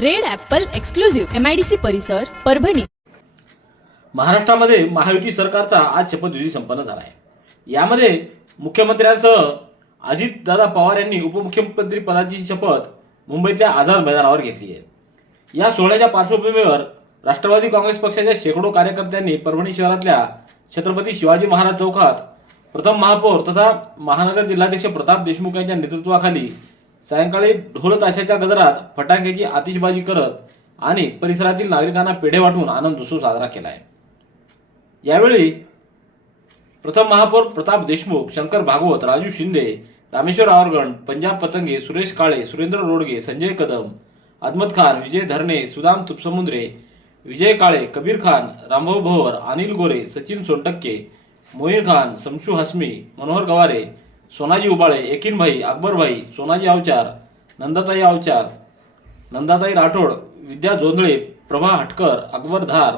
Red apple exclusive MIDC परिसर परभणी. महाराष्ट्रामध्ये महायुती सरकारचा आज शपथविधी संपन्न झाला आहे. यामध्ये मुख्यमंत्र्यांसह अजितदादा पवार यांनी उपमुख्यमंत्री पदाची शपथ मुंबईतल्या आझाद मैदानावर घेतली आहे. या सोहळ्याच्या पार्श्वभूमीवर राष्ट्रवादी काँग्रेस पक्षाच्या शेकडो कार्यकर्त्यांनी परभणी शहरातल्या छत्रपती शिवाजी महाराज चौकात प्रथम महापौर तथा महानगर जिल्हाध्यक्ष प्रताप देशमुख यांच्या नेतृत्वाखाली सायंकाळी ढोल ताशाच्या गजरात फटाक्याची आतिषबाजी करत आणि परिसरातील नागरिकांना पेढे वाटून आनंद उत्सव साजरा केला आहे यावेळी प्रथम महापौर प्रताप देशमुख शंकर भागवत राजू शिंदे रामेश्वर आवरगण पंजाब पतंगे सुरेश काळे सुरेंद्र रोडगे संजय कदम अदमत खान विजय धरणे सुदाम तुपसमुद्रे विजय काळे कबीर खान रामभाऊ भोवर अनिल गोरे सचिन सोनटक्के मोहीर खान समशू हसमी मनोहर गवारे सोनाजी उबाळे एकिनभाई अकबरभाई सोनाजी अवचार नंदाताई अवचार नंदाताई राठोड विद्या जोंधळे प्रभा हटकर अकबर धार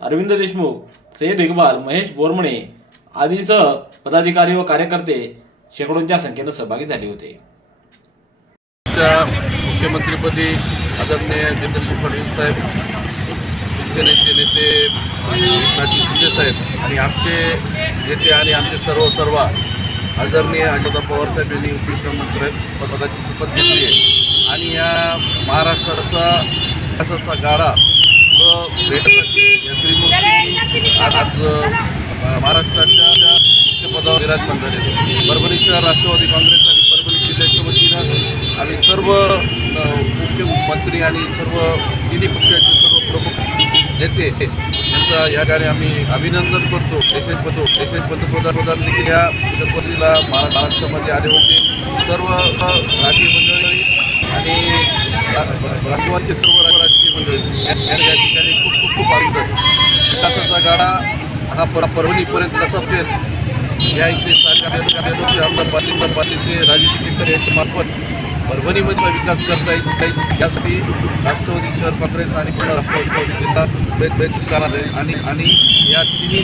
अरविंद देशमुख सय्यद इक्बाल महेश बोरमणे आदींसह पदाधिकारी व कार्यकर्ते शेकडोंच्या संख्येनं सहभागी झाले होते. मुख्यमंत्रीपदी आदरणीय फडणवीस साहेब शिवसेनेचे नेते एकनाथजी शिंदे साहेब आणि आमचे नेते आणि आमचे सर्व सर्व आदरणीय अजितदा पवार साहेब यांनी उपमुख्यमंत्री पदाची शपथ घेतली आहे. आणि या महाराष्ट्राचा विकासाचा गाडा पुढं भेटण्यासाठी या त्रिमूर्ती आज महाराष्ट्राच्या मुख्यपदावर विराजमान झाले परभणीच्या राष्ट्रवादी काँग्रेस आणि परभणी जिल्ह्याच्या वतीनं आम्ही सर्व मुख्यमंत्री आणि सर्व तिन्ही पक्षाचे सर्व प्रमुख नेते यांचा या ठिकाणी आम्ही अभिनंदन करतो. देशात करतो. देशात पंतप्रधान देखील या शपथीला महाराष्ट्रामध्ये आले होते. सर्व राजकीय मंडळी आणि रा- सर्व राजकीय मंडळी या या- ठिकाणी खूप खूप खूप आनंद विकासाचा गाडा हा पर परभणीपर्यंत कसा असेल या इथे सारे आमदार पाटील पाटीलचे राजेश चिखलीकर यांच्या मार्फत परभणीमधला विकास करता येईल यासाठी राष्ट्रवादी शहर काँग्रेस आणि पुन्हा राष्ट्रवादी काँग्रेस जिल्हा प्रयत्न प्रयत्न करणार आहे. आणि आणि या तिन्ही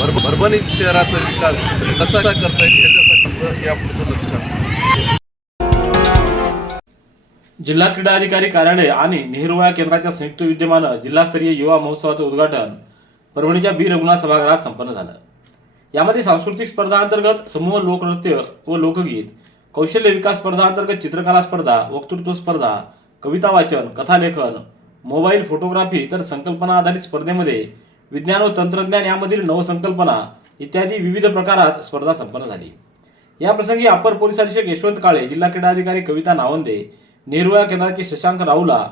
भर परभणी शहराचा विकास कसा करता येईल याच्यासाठी या पुढचं लक्ष आहे. जिल्हा क्रीडा अधिकारी कार्यालय आणि नेहरू केंद्राच्या संयुक्त विद्यमानं जिल्हास्तरीय युवा महोत्सवाचं उद्घाटन परभणीच्या बी रघुनाथ सभागृहात संपन्न झालं. यामध्ये सांस्कृतिक स्पर्धा अंतर्गत समूह लोकनृत्य व लोकगीत कौशल्य विकास स्पर्धा अंतर्गत चित्रकला स्पर्धा वक्तृत्व स्पर्धा कविता वाचन कथालेखन मोबाईल फोटोग्राफी तर संकल्पना आधारित स्पर्धेमध्ये विज्ञान व तंत्रज्ञान यामधील नवसंकल्पना इत्यादी विविध प्रकारात स्पर्धा संपन्न झाली. या प्रसंगी अपर पोलीस अधीक्षक यशवंत काळे जिल्हा क्रीडा अधिकारी कविता नावंदे नेहरू केंद्राचे शशांक राऊला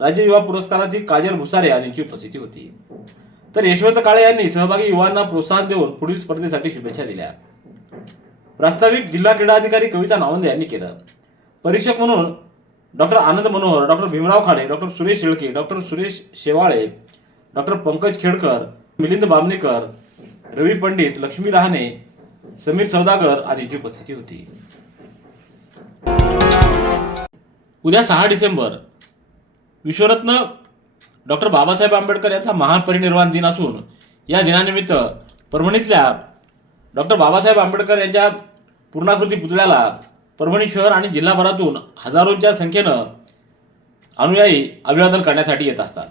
राज्य युवा पुरस्कारातील काजल भुसारे यांची उपस्थिती होती. तर यशवंत काळे यांनी सहभागी युवांना प्रोत्साहन देऊन पुढील स्पर्धेसाठी शुभेच्छा दिल्या. प्रास्ताविक जिल्हा क्रीडा अधिकारी कविता नावंदे यांनी केलं. परीक्षक म्हणून doctor Anand Manohar doctor Bhimrao Khade doctor Suresh Shelke doctor Suresh Shewale doctor Pankaj Khedkar Milind Bamnekar Ravi Pandit Lakshmi Rahane Sameer Saudagar आदींची उपस्थिती होती. उद्या सहा डिसेंबर विश्वरत्न डॉक्टर बाबासाहेब आंबेडकर यांचा महापरिनिर्वाण दिन असून या दिनानिमित्त परभणीतल्या डॉक्टर बाबासाहेब आंबेडकर यांच्या पूर्णाकृती पुतळ्याला परभणी शहर आणि जिल्हाभरातून हजारोंच्या संख्येनं अनुयायी अभिवादन करण्यासाठी येत असतात.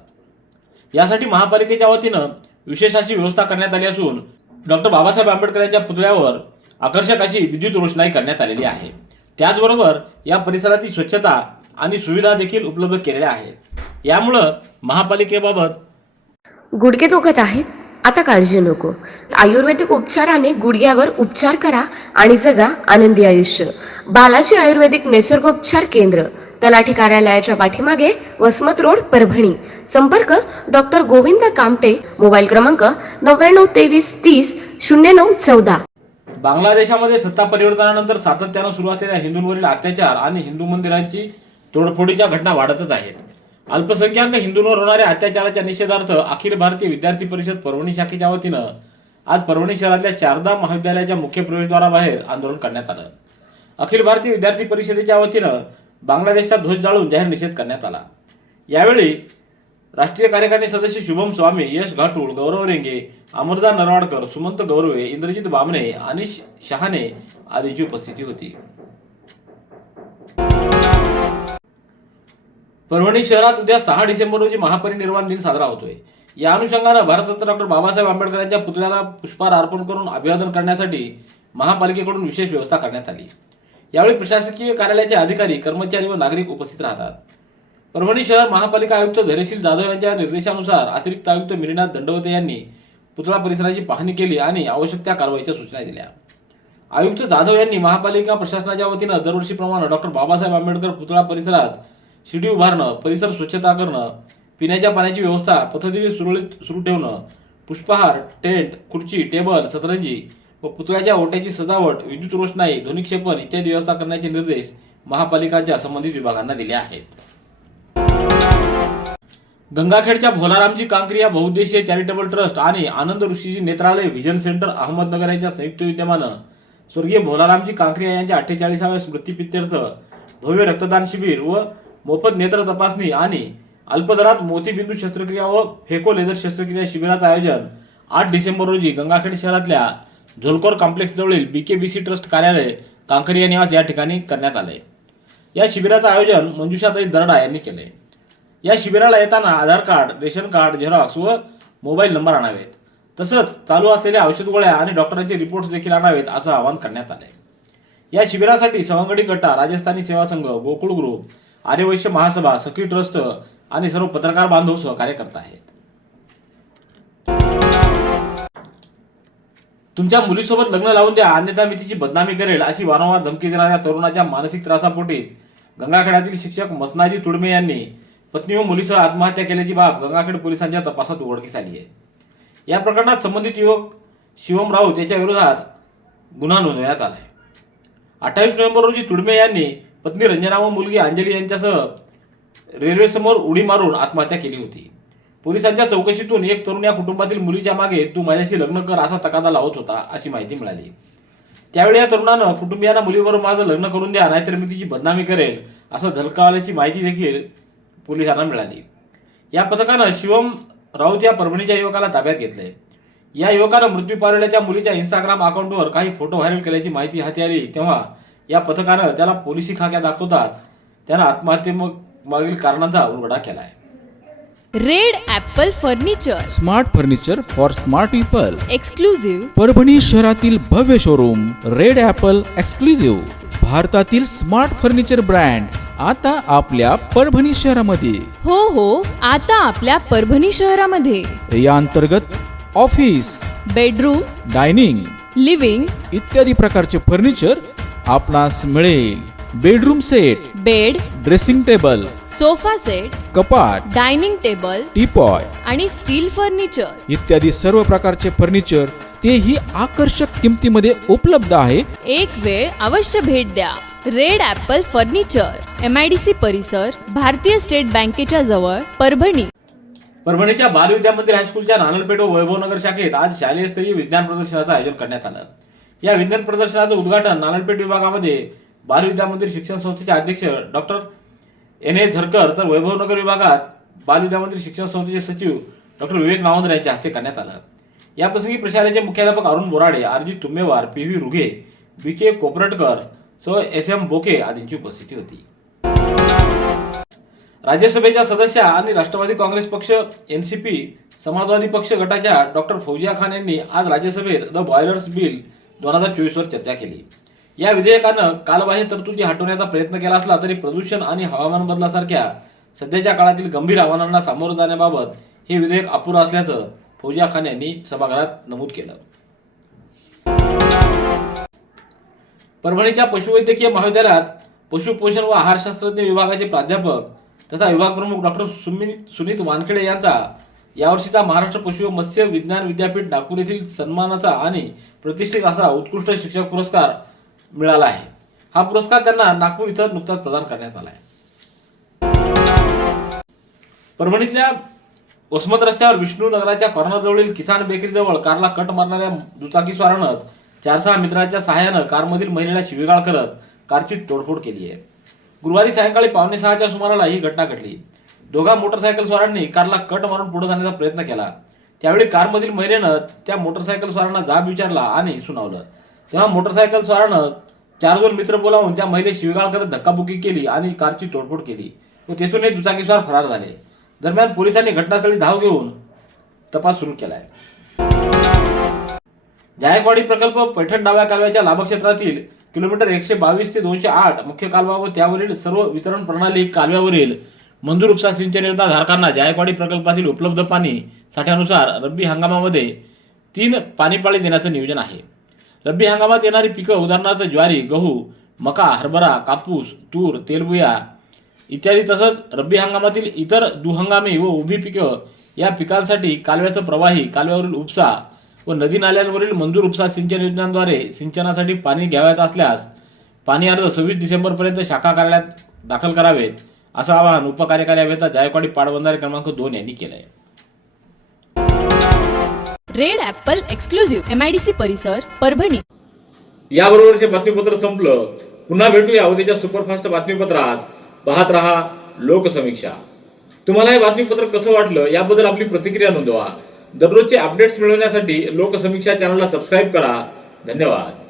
यासाठी महापालिकेच्या वतीनं विशेष अशी व्यवस्था करण्यात आली असून डॉक्टर बाबासाहेब आंबेडकर यांच्या पुतळ्यावर आकर्षक अशी विद्युत रोषणाई करण्यात आलेली आहे. त्याचबरोबर या परिसराची स्वच्छता आणि सुविधा देखील उपलब्ध केलेल्या आहेत. यामुळं महापालिकेबाबत गुडघे दुखत आहेत. आता काळजी नको. आयुर्वेदिक उपचाराने गुडघ्यावर उपचार करा आणि जगा आनंदी आयुष्य. बालाजी आयुर्वेदिक निसर्गोपचार केंद्र तलाठी कार्यालयाच्या पाठीमागे वसमत रोड परभणी. संपर्क डॉक्टर गोविंद कामटे मोबाईल क्रमांक नव्याण्णव तेवीस तीस शून्य नऊ चौदा. बांगलादेशामध्ये सत्ता परिवर्तनानंतर सातत्यानं सुरू असलेल्या हिंदूंवरील अत्याचार आणि हिंदू मंदिरांची तोडफोडीच्या घटना वाढतच आहेत. अल्पसंख्याक हिंदूंवर होणाऱ्या अत्याचाराच्या निषेधार्थ अखिल भारतीय विद्यार्थी परिषद परभणी शाखेच्या वतीनं आज परभणी शहरातल्या शारदा महाविद्यालयाच्या मुख्य प्रवेशद्वाराबाहेर आंदोलन करण्यात आलं. अखिल भारतीय विद्यार्थी परिषदेच्या वतीनं बांगलादेशचा ध्वज जाळून जाहीर निषेध करण्यात आला. यावेळी राष्ट्रीय कार्यकारिणी सदस्य शुभम स्वामी यश घाटूळ गौरव रेंगे अमरदा नरवाडकर सुमंत गौरवे इंद्रजित बामणे आणि शहाणे आदीची उपस्थिती होती. परभणी शहरात उद्या सहा डिसेंबर रोजी महापरिनिर्वाण दिन साजरा होतोय. या अनुषंगानं भारतरत्न डॉक्टर बाबासाहेब आंबेडकर यांच्या पुतळ्याला पुष्पहार अर्पण करून अभिवादन करण्यासाठी महापालिकेकडून विशेष व्यवस्था करण्यात आली. यावेळी प्रशासकीय कार्यालयाचे अधिकारी कर्मचारी व नागरिक उपस्थित राहतात. परभणी शहर महापालिका आयुक्त धैर्यशील जाधव यांच्या निर्देशानुसार अतिरिक्त आयुक्त मिरीनाथ दंडवते यांनी पुतळा परिसराची पाहणी केली आणि आवश्यक त्या कारवाईच्या सूचना दिल्या. आयुक्त जाधव यांनी महापालिका प्रशासनाच्या वतीनं दरवर्षीप्रमाणे डॉक्टर बाबासाहेब आंबेडकर पुतळा परिसरात शिडी उभारणं परिसर स्वच्छता करणं पिण्याच्या पाण्याची व्यवस्था पथदिवे सुरळीत सुरू ठेवणं पुष्पहार टेंट खुर्ची टेबल सतरंजी व पुतळ्याच्या ओट्याची सजावट विद्युत रोषणाई ध्वनिक्षेपण इत्यादी व्यवस्था करण्याचे निर्देश महापालिकांच्या संबंधित विभागांना दिले आहेत. गंगाखेडच्या भोलारामजी कांकरिया बहुउद्देशीय चॅरिटेबल ट्रस्ट आणि आनंद ऋषीजी नेत्रालय व्हिजन सेंटर अहमदनगर यांच्या संयुक्त विद्यमानं स्वर्गीय भोलारामजी कांकरिया यांच्या अठ्ठेचाळीसाव्या स्मृतिप्रित्यर्थ भव्य रक्तदान शिबिर व मोफत नेत्र तपासणी आणि अल्पदरात मोतीबिंदू शस्त्रक्रिया व फेको लेझर शस्त्रक्रिया शिबिराचं आयोजन आठ डिसेंबर रोजी गंगाखेड शहरातल्या झोलकोर कॉम्प्लेक्स जवळील सी ट्रस्ट कार्यालय कांकरिया निवास या ठिकाणी करण्यात आले या शिबिराचं आयोजन मंजुषाताई दरडा यांनी केले या शिबिराला येताना Aadhaar card ration card xerox व मोबाईल नंबर आणावेत. तसंच चालू असलेल्या औषध गोळ्या आणि डॉक्टरांचे रिपोर्ट्स देखील आणावेत असं आवाहन करण्यात आले या शिबिरासाठी सवंगडी गटा राजस्थानी सेवा संघ गोकुळ ग्रुप आर्यवैश्य महासभा सखी ट्रस्ट आणि सर्व पत्रकार बांधव सहकार्य करत आहेत. तुमच्या मुलीसोबत लग्न लावून द्या अन्यथा मी तिची बदनामी करेल अशी वारंवार धमकी देणाऱ्या तरुणाच्या मानसिक त्रासापोटीच गंगाखेडातील शिक्षक मसनाजी तुडमे यांनी पत्नी व मुलीसह आत्महत्या केल्याची बाब गंगाखेड पोलिसांच्या तपासात उघडकीस आली आहे या प्रकरणात संबंधित युवक शिवम राऊत याच्या विरोधात गुन्हा नोंदवण्यात आला आहे अठ्ठावीस नोव्हेंबर रोजी तुडमे यांनी पत्नी रंजना व मुलगी अंजली यांच्यासह रेल्वेसमोर उडी मारून आत्महत्या केली होती. पोलिसांच्या चौकशीतून एक तरुण या कुटुंबातील मुलीच्या मागे तू माझ्याशी लग्न कर असा तकादा लावत होता अशी माहिती मिळाली. त्यावेळी या तरुणानं कुटुंबियांना मुलीबरोबर माझं लग्न करून द्या नाहीतर मी तिची बदनामी करेल असं धलकावल्याची माहिती देखील पोलिसांना मिळाली. या पथकानं शिवम राऊत या परभणीच्या युवकाला ताब्यात घेतले या युवकानं मृत्यू पावलेल्या त्या मुलीच्या इंस्टाग्राम अकाउंटवर काही फोटो व्हायरल केल्याची माहिती हाती आली तेव्हा या पथकानं त्याला पोलिसी खाक्या दाखवताच त्यानं आत्महत्ये मागील कारणांचा उलगडा केलाय. Red apple furniture. Smart furniture for smart people. Exclusive Parbhani शहरातील भव्य शोरूम रेड ॲपल एक्सक्लुझिव्ह. भारतातील स्मार्ट फर्निचर ब्रँड आता आपल्या परभणी शहरामध्ये. हो हो आता आपल्या परभणी शहरामध्ये. या अंतर्गत ऑफिस बेडरूम डायनिंग लिव्हिंग इत्यादी प्रकारचे फर्निचर आपणास मिळेल bedroom set bed dressing table sofa set कपाट डायनिंग टेबल टीपॉय आणि स्टील फर्निचर. इत्यादी सर्व प्रकारचे फर्निचर तेही आकर्षक किमतीमध्ये उपलब्ध आहे. एक वेळ अवश्य भेट द्या. Red apple furniture M I D C परिसर भारतीय स्टेट बँकेच्या जवळ परभणी. परभणीच्या बालविद्या मंदिर हायस्कूलच्या नानलपेठ व वैभवनगर शाखेत आज शालेय स्तरीय विज्ञान प्रदर्शनाचं आयोजन करण्यात आलं. या विज्ञान प्रदर्शनाचं उद्घाटन नारायणपेठ विभागामध्ये बालविद्या मंदिर शिक्षण संस्थेचे अध्यक्ष डॉक्टर एन ए झरकर तर वैभवनगर विभागात बालविद्या मंदिर शिक्षण संस्थेचे सचिव डॉक्टर विवेक नावंदर यांच्या हस्ते करण्यात आलं. याप्रसंगी प्रशालेचे मुख्याध्यापक Arun Borade R G Tumbewar P V Rughe B K Kopartkar so. S. M. Boke आदींची उपस्थिती होती. राज्यसभेच्या सदस्या आणि राष्ट्रवादी काँग्रेस पक्ष एन सी पी समाजवादी पक्ष गटाच्या डॉक्टर फौजिया खान यांनी आज राज्यसभेत द बॉयलर्स बिल दोन हजार चोवीसवर चर्चा केली. या विधेयकानं कालबाह्य तरतुदी हटवण्याचा प्रयत्न केला असला तरी प्रदूषण आणि हवामान बदलासारख्या सध्याच्या काळातील गंभीर आव्हानांना सामोरं जाण्याबाबत हे विधेयक अपुरं असल्याचं फौजिया खान यांनी सभागृहात नमूद केलं. परभणीच्या पशुवैद्यकीय महाविद्यालयात पशुपोषण व आहारशास्त्रज्ञ विभागाचे प्राध्यापक तथा विभाग प्रमुख डॉक्टर सुमित सुनीत वानखेडे यांचा यावर्षीचा महाराष्ट्र पशु व मत्स्य विज्ञान विद्यापीठ नागपूर येथील सन्मानाचा आणि प्रतिष्ठित असा उत्कृष्ट शिक्षक पुरस्कार मिळाला आहे. हा पुरस्कार त्यांना नागपूर इथं नुकताच प्रदान करण्यात आला आहे. परभणीतल्या वसमत रस्त्यावर विष्णू नगराच्या कॉर्नरजवळील किसान बेकरीजवळ कारला कट मारणाऱ्या दुचाकीस्वारानं चार सहा मित्रांच्या सहाय्यानं कारमधील महिलेला शिवेगाळ करत कारची तोडफोड केली आहे. गुरुवारी सायंकाळी पावणे सहाच्या सुमाराला ही घटना घडली. दोघा मोटरसायकल स्वारांनी कारला कट मारून पुढे जाण्याचा प्रयत्न केला. त्यावेळी कारमधील महिलेनं त्या मोटरसायकल स्वारांना जाब विचारला आणि सुनावलं. तेव्हा मोटरसायकल स्वारानं चार दोन मित्र बोलावून त्या महिले शिवीगाळ करत धक्काबुक्की केली आणि कारची तोडफोड केली व तेथून हे दुचाकीस्वार फरार झाले. दरम्यान पोलिसांनी घटनास्थळी धाव घेऊन तपास सुरू केला आहे जायकवाडी प्रकल्प पैठण डाव्या कालव्याच्या लाभक्षेत्रातील किलोमीटर एकशे बावीस ते दोनशे आठ मुख्य कालवा व त्यावरील सर्व वितरण प्रणाली कालव्यावरील मंजूर उपसा सिंचन योजना धारकांना जायकवाडी प्रकल्पातील उपलब्ध पाणी साठ्यानुसार रब्बी हंगामामध्ये तीन पाणीपाळी देण्याचं नियोजन आहे. रब्बी हंगामात येणारी पिकं उदाहरणार्थ ज्वारी गहू मका हरभरा कापूस तूर तेलबुया इत्यादी तसंच रब्बी हंगामातील इतर दुहंगामी व उभी पिकं या पिकांसाठी कालव्याचं प्रवाही कालव्यावरील उपसा व नदी नाल्यांवरील मंजूर उपसा सिंचन योजनांद्वारे सिंचनासाठी पाणी घ्यावयाचं असल्यास पाणी अर्ज सव्वीस डिसेंबरपर्यंत शाखा कार्यालयात दाखल करावेत. असं आवाहन उपकार्यकारी अभियंता जायकवाडी पाटबंधारे क्रमांक दोन यांनी केलं आहे red apple exclusive M I D C परिसर परभणी. याबरोबरचे बातमीपत्र संपलं. पुन्हा भेटूया उद्याच्या सुपरफास्ट बातमीपत्रात. पाहत रहा लोकसमीक्षा. तुम्हाला हे बातमीपत्र कसं वाटलं याबद्दल आपली प्रतिक्रिया नोंदवा. दररोजचे अपडेट्स मिळवण्यासाठी लोकसमीक्षा चॅनलला सबस्क्राईब करा. धन्यवाद.